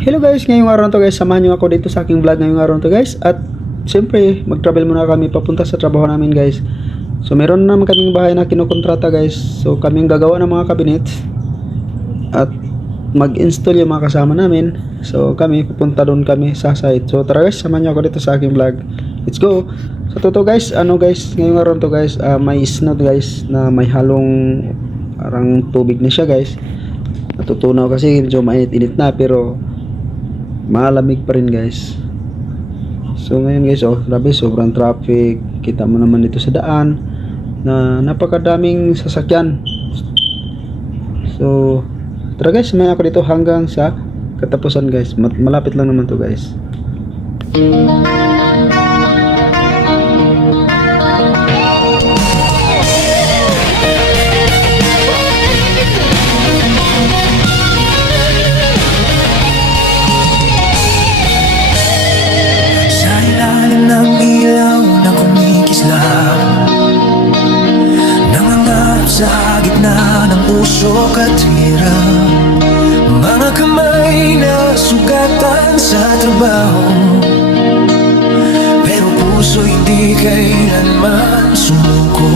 Hello guys, ngayong araw na to guys, samahan nyo ako dito sa aking vlog ngayong araw na to guys. At siyempre, mag-travel muna kami papunta sa trabaho namin guys. So meron naman kaming bahay na kinukontrata guys. So kami ang gagawa ng mga cabinets at mag-install yung mga kasama namin. So kami, pupunta doon kami sa site. So tara guys, samahan nyo ako dito sa aking vlog. Let's go! So totoo guys, ngayong araw na to guys, may snow guys na may halong parang tubig na siya guys. Natutunaw kasi medyo mainit-init na pero malamig pa rin guys. So ngayon guys, grabe, sobrang traffic. Kita mo naman dito sa daan na napakadaming sasakyan. So tara guys, samayan ako dito hanggang sa katapusan guys. Malapit lang naman to guys. Sa gitna ng usok at hirap, mga kamay na sugatan sa trabaho, pero puso hindi kailanman sumuko.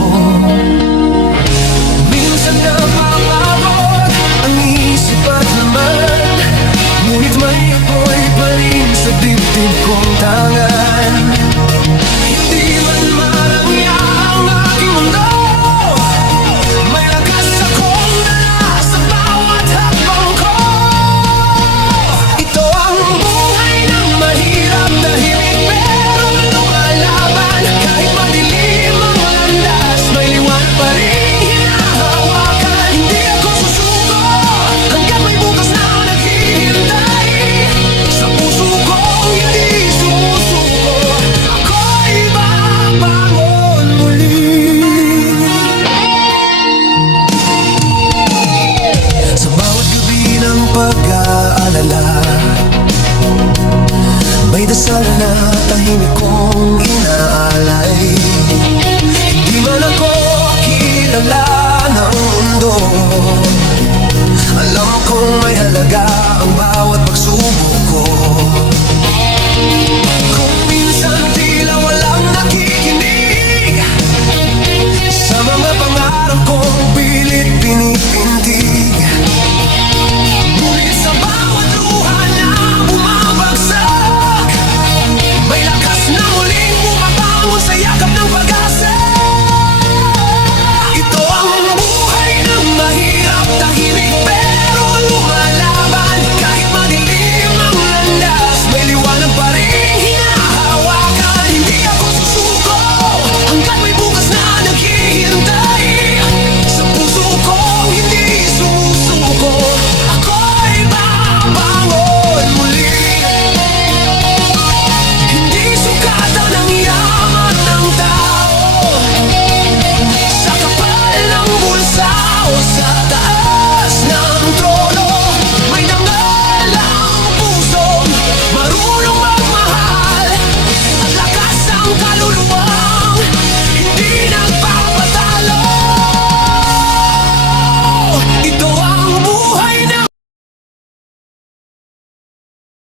Minsan napapagod ang isip at laman, ngunit may apoy pa rin sa dibdib kong tangan. Hindi man marangya ang aking mundo, pag-aalala, may dasal na tahimik